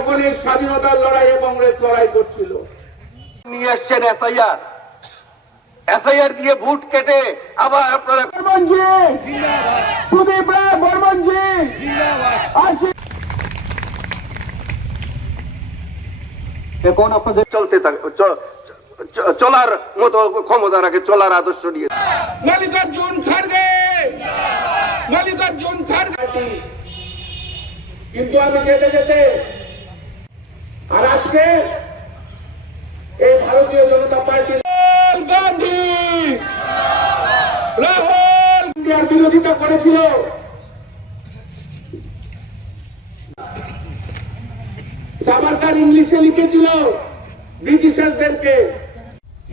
তখনই স্বাধীনতার লড়াই কংগ্রেস লড়াই করছিল। নিয়ে এসছেন এসআইআর দিয়ে ভোট কেটে আবার আপনারা বর্মনজি সুদীপ রায় বর্মনজি এখন আপনাদের চলতে চলার মতো ক্ষমতা রাখে, চলার আদর্শ নিয়ে। মল্লিকার্জুন খাড়গে মল্লিকার্জুন খাড়গে। কিন্তু আমি যেতে যেতে আর আজকে এই ভারতীয় জনতা পার্টি গান্ধী রাহুল ইন্ডিয়ার বিরোধিতা করেছিল। सावरकर इंग्लिशे लिखेছিল ब्रिटिशर्सদেরকে।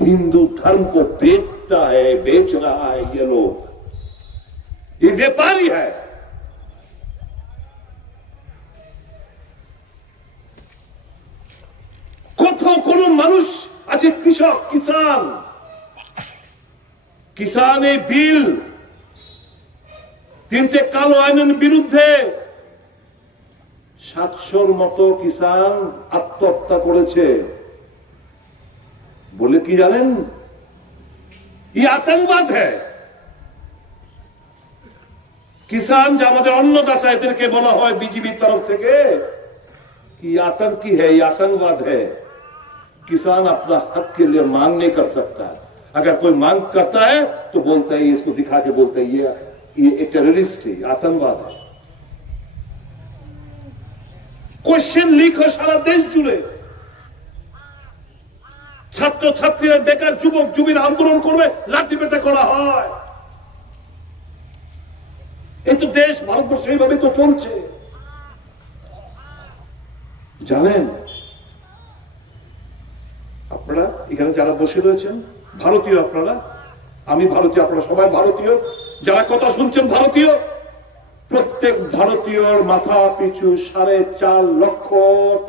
हिंदू धर्म को बेचता है, बेच रहा है ये लोग, ये व्यापारी है। কোথাও কোন মানুষ আছে কৃষক, কিষান এই বিল তিনটে কালো আইনের বিরুদ্ধে 700-র মতো কিষান আত্মহত্যা করেছে। বলে কি জানেন? ये आतंकवाद है। किसान जो हमारे अन्नदाता এদেরকে বলা হয় বিজেপির তরফ থেকে कि आतंकी है, ये आतंकवाद है। किसान अपना हक के लिए मांग नहीं कर सकता। अगर कोई मांग करता है तो बोलता है, इसको दिखा के बोलता है ये टेररिस्ट है, आतंकवाद है। কোশ্চেন লিক হয় সারা দেশ জুড়ে। ছাত্র ছাত্রীরা, বেকার যুবক যুবীরা আন্দোলন করবে, লাঠি পেটা করা হয়। এই তো দেশ, ভারতবর্ষ এইভাবে তো চলছে। জানেন আপনারা এখানে যারা বসে রয়েছেন ভারতীয়, আপনারা, আমি ভারতীয়, আপনারা সবাই ভারতীয়, যারা কথা শুনছেন ভারতীয়, প্রত্যেক ভারতীয়র মাথা পিছু 4.5 লক্ষ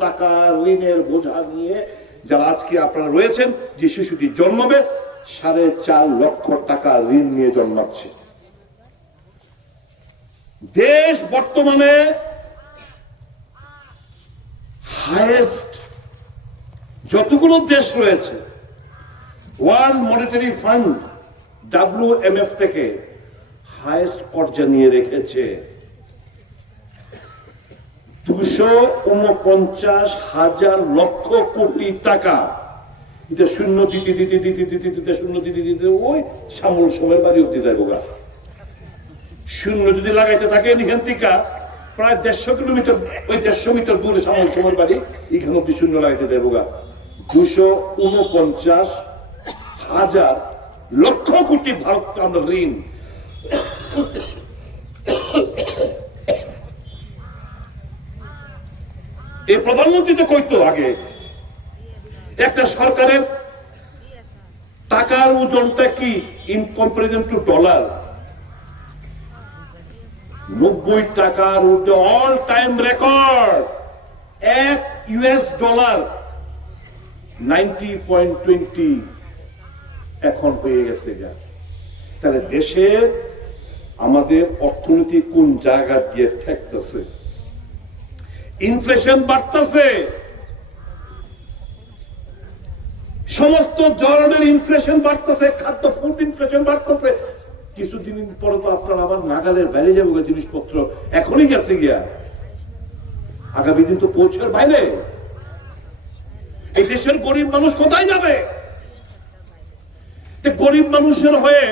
টাকা ঋণের বোঝা নিয়ে যারা আজকে আপনারা রয়েছেন, যে শিশুটি জন্মাবে 4.5 লক্ষ টাকা ঋণ নিয়ে জন্মাচ্ছে। দেশ বর্তমানে হাইয়েস্ট যতগুলো দেশ রয়েছে ওয়ার্ল্ড মনিটারি ফান্ড WMF থেকে হাইয়েস্ট পর্যায়ে নিয়ে রেখেছে। 249,000 লক্ষ কোটি টাকা। এটা শূন্য দিতে দিতে দিতে দিতে দিতে শূন্য দিতে দিতে ওই শ্যামল সময়ের বাড়ি অব্দি যাইব গা। শূন্য যদি লাগাইতে থাকে নিহান্তিকা প্রায় 150 কিলোমিটার, ওই 150 মিটার দূরে শ্যামল সময়ের বাড়ি, এখানে অব্দি শূন্য লাগাইতে যাইব গা। 249,000 লক্ষ কোটি ভারতকে আমরা ঋণ। এই প্রধানমন্ত্রী তো কইতো আগে একটা সরকারের টাকার ওজনটা কি ইন কম্পারিজন টু ডলার। 90 টাকার অল টাইম রেকর্ড। $1 90.20 এখন হয়ে গেছে গা। তাহলে দেশের আমাদের অর্থনীতি কোন জায়গা দিয়ে ঠেকতেছে? ইনফ্লেশন বাড়তেছে, সমস্ত ধরনের ইনফ্লেশন বাড়তেছে, খাদ্য ফুড ইনফ্লেশন বাড়তেছে। কিছুদিন পরে তো আপনারা আবার নাগালের বাইরে যাবো জিনিসপত্র, এখনই গেছে গিয়া, আগামী দিন তো পৌঁছার বাইরে। এই দেশের গরিব মানুষ কোথায় যাবে? गरीब मनुष्य হয়ে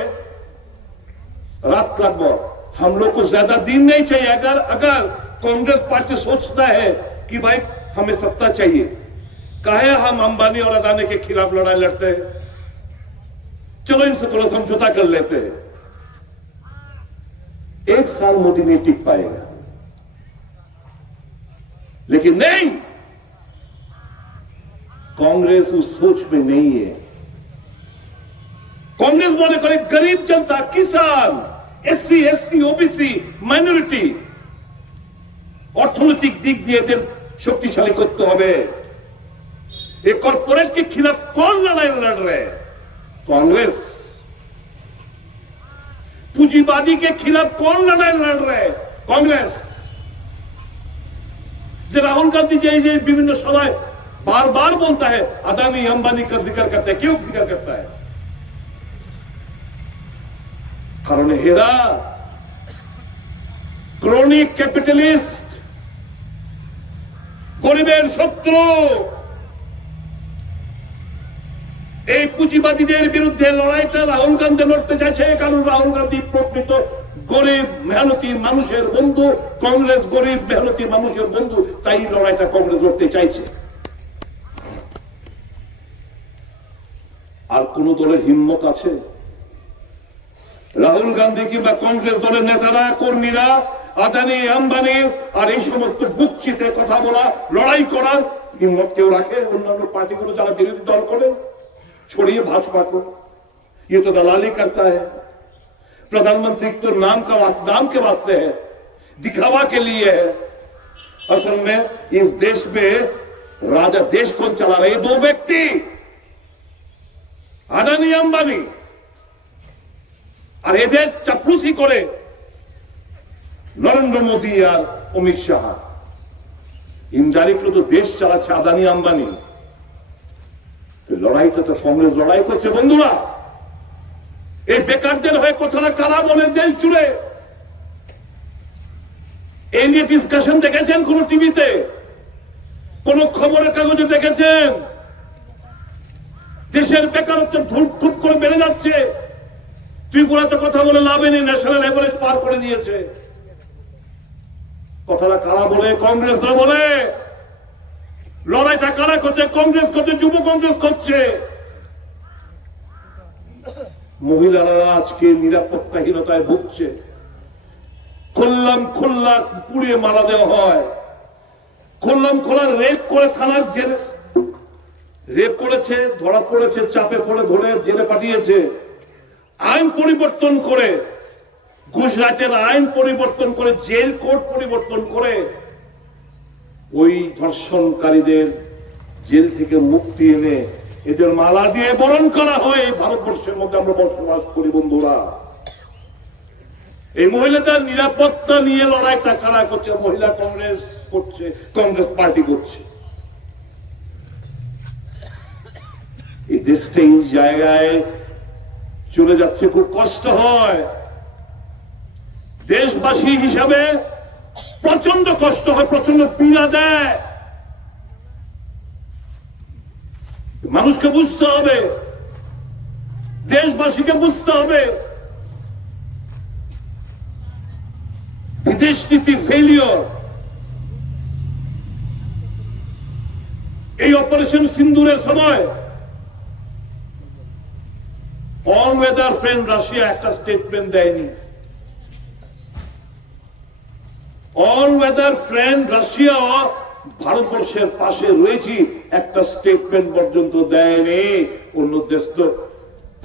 रात लगभग हम लोग को ज्यादा दिन नहीं चाहिए। अगर कांग्रेस पार्टी सोचता है कि भाई हमें सत्ता चाहिए, काहे हम अंबानी और अदानी के खिलाफ लड़ाई लड़ते हैं, चलो इनसे थोड़ा समझौता कर लेते हैं। 1 साल मोदी नहीं टिक पाएगा, लेकिन नहीं, कांग्रेस उस सोच में नहीं है। कांग्रेस মনে করে গরিব জনতা, কিষান, এসসি এসটি ওবিসি মাইনরিটি অর্থনৈতিক দিক দিয়ে এদের শক্তিশালী করতে হবে। ये कॉर्पोरेट के खिलाफ कौन लड़ाई लड़ रहे हैं? कांग्रेस। पूंजीवादी के खिलाफ कौन लड़ाई लड़ रहे हैं? कांग्रेस। যে রাহুল गांधी যে বিভিন্ন সভায় बार-बार बोलता है अदानी अंबानी का जिक्र करता है, क्यों जिक्र करता है? कारण हेरा ক্রনিক ক্যাপিটালিস্ট, গরিবের শত্রু। এই পুঁজিবাদীদের বিরুদ্ধে লড়াইটা রাহুল গান্ধী লড়তে চাইছে, কারণ রাহুল গান্ধী প্রকৃত গরিব মেহনতি মানুষের বন্ধু, কংগ্রেস গরিব মেহনতি মানুষের বন্ধু, তাই লড়াইটা কংগ্রেস লড়তে চাইছে। আর কোন দলের হিম্মত আছে রাহুল গান্ধী কিংবা কংগ্রেস দলের নেতারা কর্মীরা আদানি আম্বানি আর এই সমস্ত বুকচিতে কথা বলা, লড়াই করার হিম্মত কেউ রাখে? অন্যান্য পার্টিগুলো যারা বিরোধী দল করে छोड़िए भाजपा को, ये तो दलाली करता है। प्रधानमंत्री तो नाम के वास्ते है, दिखावा के लिए है। असल में इस देश में राजा देश कौन चला रहे? दो व्यक्ति, আদানি আম্বানি। আর এদের চাপলুসি করে নরেন্দ্র মোদী আর অমিত শাহ। ইনডাইরেক্টলি তো দেশ চালাচ্ছে আদানি আম্বানি। লড়াইটা তো কংগ্রেস লড়াই করছে বন্ধুরা। এই বেকারদের হয়ে কথাটা কারা বলে দেশ জুড়ে? এই নিয়ে ডিসকাশন দেখেছেন কোন টিভিতে, কোন খবরের কাগজে দেখেছেন? দেশের বেকারত্ব ধুপ করে বেড়ে যাচ্ছে। ত্রিপুরাতে কথা বলে লাভে নেই, ন্যাশনাল এভারেজ পার করে দিয়েছে। কথাটা কারা বলে? কংগ্রেসরা বলে। লড়াইটা কারা করছে? কংগ্রেস করছে, যুব কংগ্রেস করছে। মহিলারা আজকে নিরাপত্তাহীনতায় ভুগছে। খুল্লাম খুল্লা পুড়িয়ে মারা দেওয়া হয়। খুল্লাম খোলা রেপ করে থানার জেলে রেপ করেছে, ধরা পড়েছে, চাপে পড়ে ধরে জেলে পাঠিয়েছে। আইন পরিবর্তন করে, গুজরাটের আইন পরিবর্তন করে, জেল কোড পরিবর্তন করে ওই ধর্ষণকারীদের জেল থেকে মুক্তি এনে এদের মালা দিয়ে বরণ করা হয়। ভারতবর্ষের মধ্যে আমরা বসবাস করি বন্ধুরা। এই মহিলাদের নিরাপত্তা নিয়ে লড়াইটা কারা করছে? মহিলা কংগ্রেস করছে, কংগ্রেস পার্টি করছে। এই দেশটা এই জায়গায় চলে যাচ্ছে, খুব কষ্ট হয়। দেশবাসী হিসাবে প্রচন্ড কষ্ট হয়, প্রচন্ড পীড়া দেয়। মানুষকে বুঝতে হবে, দেশবাসীকে বুঝতে হবে বিদেশ নীতি ফেলিওর। এই অপারেশন সিন্দুরের সময় অল ওয়েদার ফ্রেন্ড রাশিয়া একটা স্টেটমেন্ট দেয়নি। অল ওয়েদার ফ্রেন্ড রাশিয়া ভারতবর্ষের পাশে রয়েছে একটা স্টেটমেন্ট পর্যন্ত দেয়নি। অন্য দেশ তো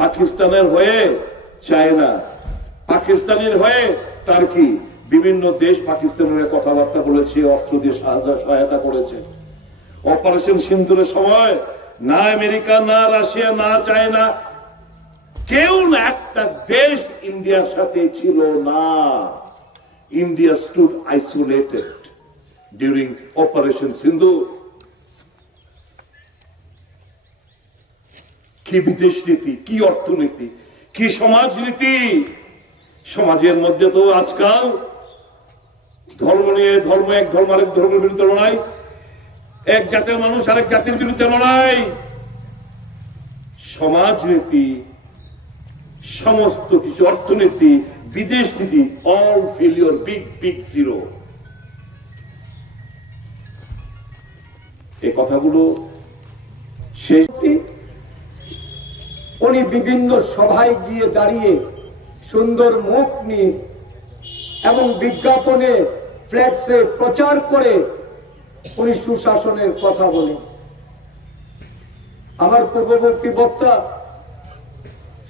পাকিস্তানের হয়ে চায়না, পাকিস্তানের হয়ে টার্কি, বিভিন্ন দেশ পাকিস্তানের হয়ে কথাবার্তা বলেছে, অস্ত্র দিয়ে সহায়তা করেছে। অপারেশন সিন্দুরের সময় না আমেরিকা, না রাশিয়া, না চায়না, কেউ না একটা দেশ ইন্ডিয়ার সাথে ছিল না। India stood isolated during Operation Sindoor. কি বিদেশ নীতি, কি অর্থনীতি, কি সমাজনীতি! সমাজের মধ্যে তো আজকাল ধর্ম নিয়ে ধর্ম, এক ধর্ম আরেক ধর্মের বিরুদ্ধে লড়াই, এক জাতের মানুষ আরেক জাতির বিরুদ্ধে লড়াই। সমাজনীতি, সমস্ত কিছু, অর্থনীতি, বিদেশ নীতি, all failure, big big zero. এই কথাগুলো শেষ। উনি বিভিন্ন সভায় গিয়ে দাঁড়িয়ে সুন্দর মুখ নিয়ে এবং বিজ্ঞাপনে ফ্ল্যাক্সে প্রচার করে উনি সুশাসনের কথা বলেন। আমার পূর্ববর্তী বক্তা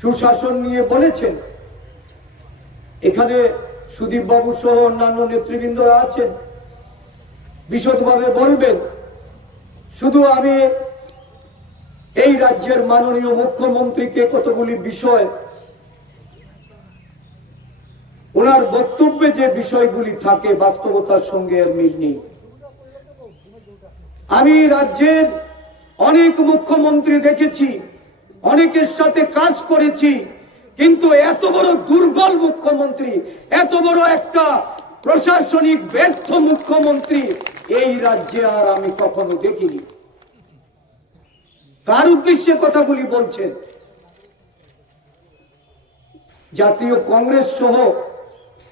সুশাসন নিয়ে বলেছেন, এখানে সুদীপ বাবু সহ অন্যান্য নেতৃবৃন্দরা আছেন, বিশদভাবে বলবেন। শুধু আমি এই রাজ্যের মাননীয় মুখ্যমন্ত্রীকে কতগুলি বিষয়, ওনার বক্তব্যে যে বিষয়গুলি থাকে বাস্তবতার সঙ্গে এর মিল নেই। আমি রাজ্যের অনেক মুখ্যমন্ত্রী দেখেছি, অনেকের সাথে কাজ করেছি, কিন্তু এত বড় দুর্বল মুখ্যমন্ত্রী, এত বড় একটা প্রশাসনিক ব্যর্থ মুখ্যমন্ত্রী এই রাজ্যে আর আমি কখনো দেখিনি। কার উদ্দেশ্যে কথাগুলি বলছেন? জাতীয় কংগ্রেস সহ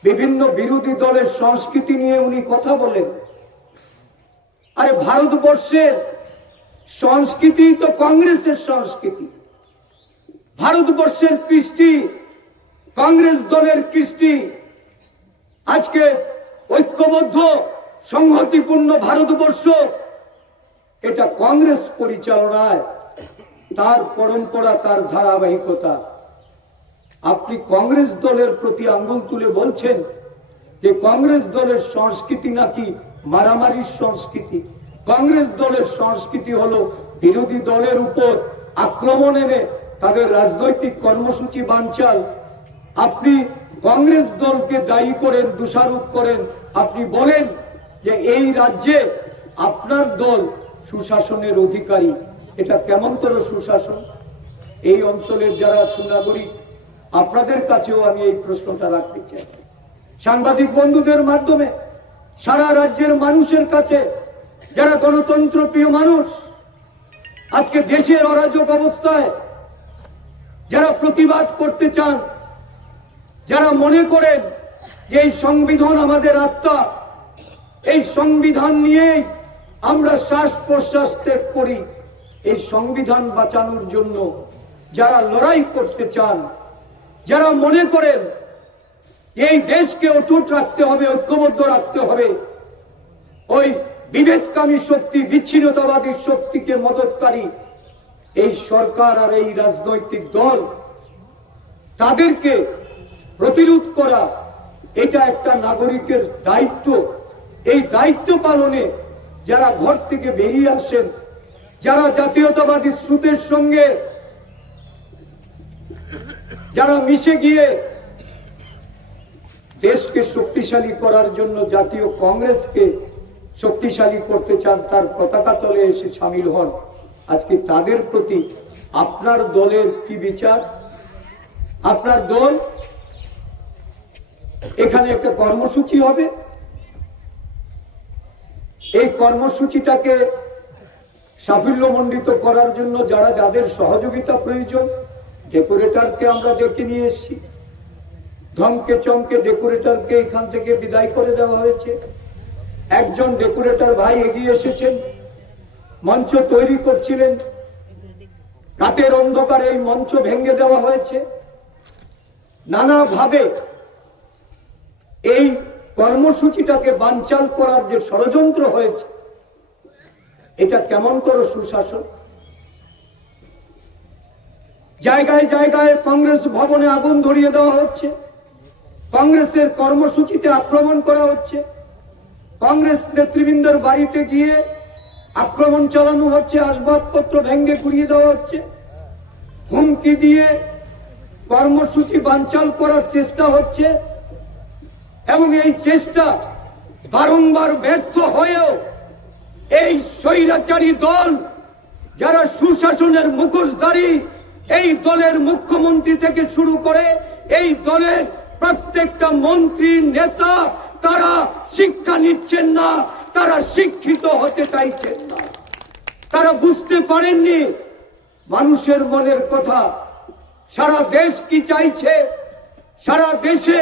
বিভিন্ন বিরোধী দলের সংস্কৃতি নিয়ে উনি কথা বলেন। আরে ভারতবর্ষের সংস্কৃতি তো কংগ্রেসের সংস্কৃতি, ভারতবর্ষের কৃষ্টি কংগ্রেস দলের কৃষ্টি। আজকে ঐক্যবদ্ধ সংহতিপূর্ণ ভারতবর্ষ, এটা কংগ্রেস পরিচালনায়, তার পরম্পরা, তার ধারাবাহিকতা। আপনি কংগ্রেস দলের প্রতি আঙ্গুল তুলে বলছেন যে কংগ্রেস দলের সংস্কৃতি নাকি মারামারির সংস্কৃতি। কংগ্রেস দলের সংস্কৃতি হলো বিরোধী দলের উপর আক্রমণ এনে তাদের রাজনৈতিক কর্মসূচি বানচাল। আপনি কংগ্রেস দলকে দায়ী করেন, দোষারোপ করেন। আপনি বলেন যে এই রাজ্যে আপনার দল সুশাসনের অধিকারী। এটা কেমনতর সুশাসন? এই অঞ্চলের যারা সুনাগরিক, আপনাদের কাছেও আমি এই প্রশ্নটা রাখতে চাই, সাংবাদিক বন্ধুদের মাধ্যমে সারা রাজ্যের মানুষের কাছে, যারা গণতন্ত্র প্রিয় মানুষ, আজকে দেশের অরাজক অবস্থায় যারা প্রতিবাদ করতে চান, যারা মনে করেন যে এই সংবিধান আমাদের আত্মা, এই সংবিধান নিয়েই আমরা শ্বাস প্রশ্বাস ত্যাগ করি, এই সংবিধান বাঁচানোর জন্য যারা লড়াই করতে চান, যারা মনে করেন এই দেশকে অটুট রাখতে হবে, ঐক্যবদ্ধ রাখতে হবে, ওই বিভেদকামী শক্তি, বিচ্ছিন্নতাবাদী শক্তিকে মদতকারী এই সরকার আর এই রাজনৈতিক দল, তাদেরকে প্রতিরোধ করা এটা একটা নাগরিকের দায়িত্ব। এই দায়িত্ব পালনে যারা ঘর থেকে বেরিয়ে আসেন, যারা জাতীয়তাবাদী স্রোতের সঙ্গে যারা মিশে গিয়ে দেশকে শক্তিশালী করার জন্য জাতীয় কংগ্রেসকে শক্তিশালী করতে চান, তার পতাকা তলে এসে সামিল হন, আজকে তাদের প্রতি আপনার দলের কি বিচার? আপনার দল এখানে একটা কর্মসূচি হবে, এই কর্মসূচিটাকে সাফল্যমণ্ডিত করার জন্য যাদের সহযোগিতা প্রয়োজন, ডেকোরেটরকে আমরা ডেকে নিয়ে এসেছি, ধমকে চমকে ডেকোরেটরকে এখান থেকে বিদায় করে দেওয়া হয়েছে। একজন ডেকোরেটর ভাই এগিয়ে এসেছেন, মঞ্চ তৈরি করছিলেন, রাতের অন্ধকারে এই মঞ্চ ভেঙে দেওয়া হয়েছে। নানাভাবে এই কর্মসূচিটাকে বানচাল করার যে ষড়যন্ত্র হয়েছে, এটা কেমন করে সুশাসন? জায়গায় জায়গায় কংগ্রেস ভবনে আগুন ধরিয়ে দেওয়া হচ্ছে, কংগ্রেসের কর্মসূচিতে আক্রমণ করা হচ্ছে, কংগ্রেস নেতৃবৃন্দের বাড়িতে গিয়ে আক্রমণ চালানো হচ্ছে, আসবাবপত্র ভেঙে গুড়িয়ে দেওয়া হচ্ছে, হুমকি দিয়ে কর্মসূচি বানচাল করার চেষ্টা হচ্ছে। এবং এই চেষ্টা বারংবার ব্যর্থ হয়েও এই স্বৈরাচারী দল, যারা সুশাসনের মুখোশধারী, এই দলের মুখ্যমন্ত্রী থেকে শুরু করে এই দলের প্রত্যেকটা মন্ত্রী, নেতা, তারা শিক্ষা নিচ্ছেন না, তারা শিক্ষিত হতে চাইছেন না। তারা বুঝতে পারেননি মানুষের মনের কথা, সারা দেশ কি চাইছে, সারা দেশে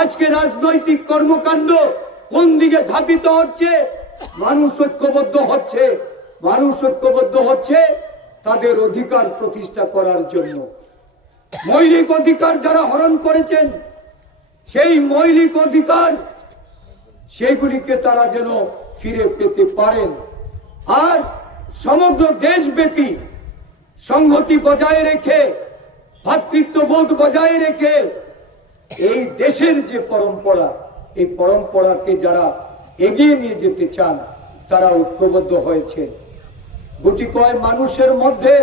আজকে রাজনৈতিক কর্মকাণ্ড কোন দিকে ধাবিত হচ্ছে। মানুষ ঐক্যবদ্ধ হচ্ছে, মানুষ ঐক্যবদ্ধ হচ্ছে তাদের অধিকার প্রতিষ্ঠা করার জন্য। মৌলিক অধিকার যারা হরণ করেছেন, সেই মৌলিক অধিকার সেগুলিকে তারা যেন ফিরে পেতে পারেন। আর সমগ্র দেশব্যাপী সংহতি বজায় রেখে, ভ্রাতৃত্ববোধ বজায় রেখে এই দেশের যে পরম্পরা, এই পরম্পরাকে যারা এগিয়ে নিয়ে যেতে চান, তারা ঐক্যবদ্ধ হয়েছে। গুটি কয় মানুষের মধ্যে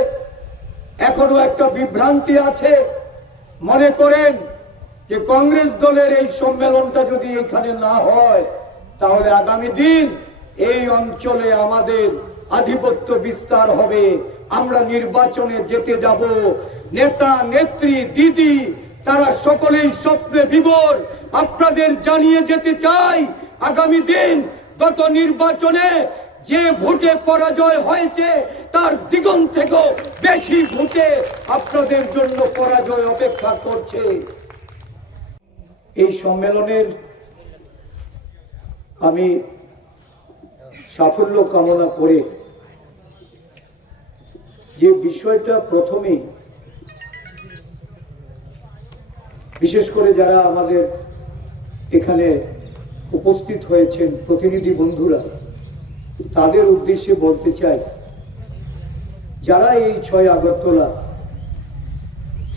এখনো একটা বিভ্রান্তি আছে, মনে করেন যে কংগ্রেস দলের এই সম্মেলনটা যদি এখানে না হয়, তাহলে আগামী দিন এই অঞ্চলে আমাদের আধিপত্য বিস্তার হবে। আমরা নির্বাচনে যেতে যাব, নেতা নেত্রী দিদি তারা সকলেই স্বপ্নে বিভোর। আপনাদের জানিয়ে যেতে চাই, আগামী দিন গত নির্বাচনে যে ভোটে পরাজয় হয়েছে তার দ্বিগুণ থেকেও বেশি ভোটে আপনাদের জন্য পরাজয় অপেক্ষা করছে। এই সম্মেলনের আমি সাফল্য কামনা করে যে বিষয়টা প্রথমেই, বিশেষ করে যারা আমাদের এখানে উপস্থিত হয়েছেন প্রতিনিধি বন্ধুরা, তাদের উদ্দেশ্যে বলতে চাই, যারা এই 6 আগরতলা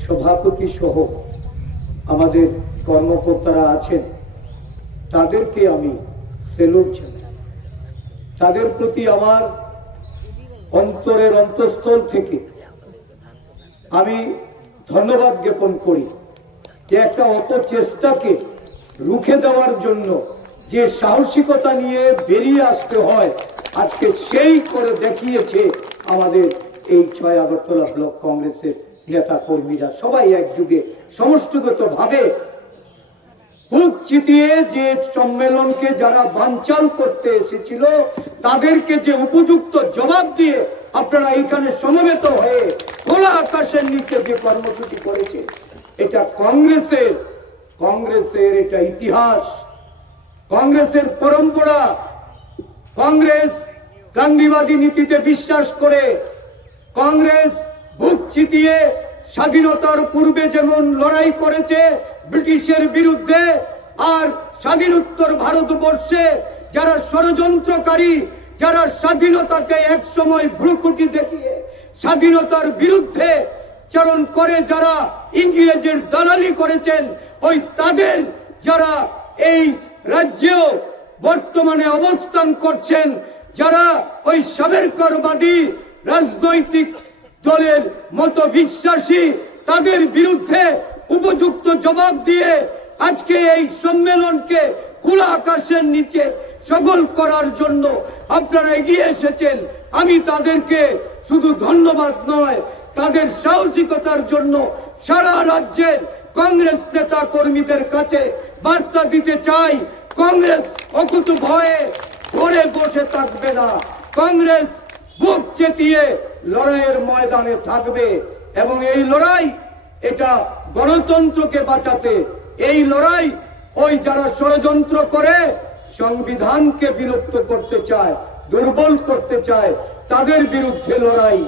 সভাপতি সহ আমাদের কর্মকর্তারা আছেন তাদেরকে আমি সেলুট জানাই। তাদের প্রতি আমার অন্তরের অন্তঃস্থল থেকে আমি ধন্যবাদ জ্ঞাপন করি যে একটা অপচেষ্টাকে রুখে দেওয়ার জন্য যে সাহসিকতা নিয়ে বেরিয়ে আসতে হয়, আজকে সেই করে দেখিয়েছে আমাদের এই 6 আগরতলা ব্লক কংগ্রেসের নেতা কর্মীরা। সবাই একযুগে সমষ্টিগতভাবে বুক চিতিয়ে যে সম্মেলনকে যারা বানচাল করতে এসেছিল তাদেরকে যে উপযুক্ত জবাব দিয়ে আপনারা এখানে সমবেত হয়ে খোলা আকাশের নিচে যে কর্মসূচি করেছে, এটা কংগ্রেসের এটা ইতিহাস, কংগ্রেসের পরম্পরা। কংগ্রেস গান্ধীবাদী নীতিতে বিশ্বাস করে, কংগ্রেস বুক চিতিয়ে স্বাধীনতার পূর্বে যেমন লড়াই করেছে ব্রিটিশের বিরুদ্ধে, আর স্বাধীনোত্তর ভারতবর্ষে যারা ষড়যন্ত্রকারী, যারা স্বাধীনতাকে এক সময় ভ্রুকুটি দেখিয়ে স্বাধীনতার বিরুদ্ধে চারণ করে যারা ইংরেজের দালালি করেছেন, ওই তাদের যারা এই রাজ্যেও বর্তমানে অবস্থান করছেন, যারা ওই সাবেরকরবাদী রাজনৈতিক দলের মতো বিশ্বাসী, তাদের বিরুদ্ধে উপযুক্ত জবাব দিয়ে আজকে এই সম্মেলনকে খোলা আকাশের নিচে সফল করার জন্য আপনারা এগিয়ে এসেছেন। আমি তাদেরকে শুধু ধন্যবাদ নয়, তাদের সাহসিকতার জন্য সারা রাজ্যের কংগ্রেস নেতা কর্মীদের কাছে বার্তা দিতে চাই, কংগ্রেস অকুত ভয়ে ঘরে বসে থাকবে না। কংগ্রেস বুক চেতিয়ে লড়াইয়ের ময়দানে থাকবে, এবং এই লড়াই এটা গণতন্ত্রকে বাঁচাতে, এই লড়াই ওই যারা ষড়যন্ত্র করে সংবিধানকে বিলুপ্ত করতে চায়, দুর্বল করতে চায়, তাদের বিরুদ্ধে লড়াই।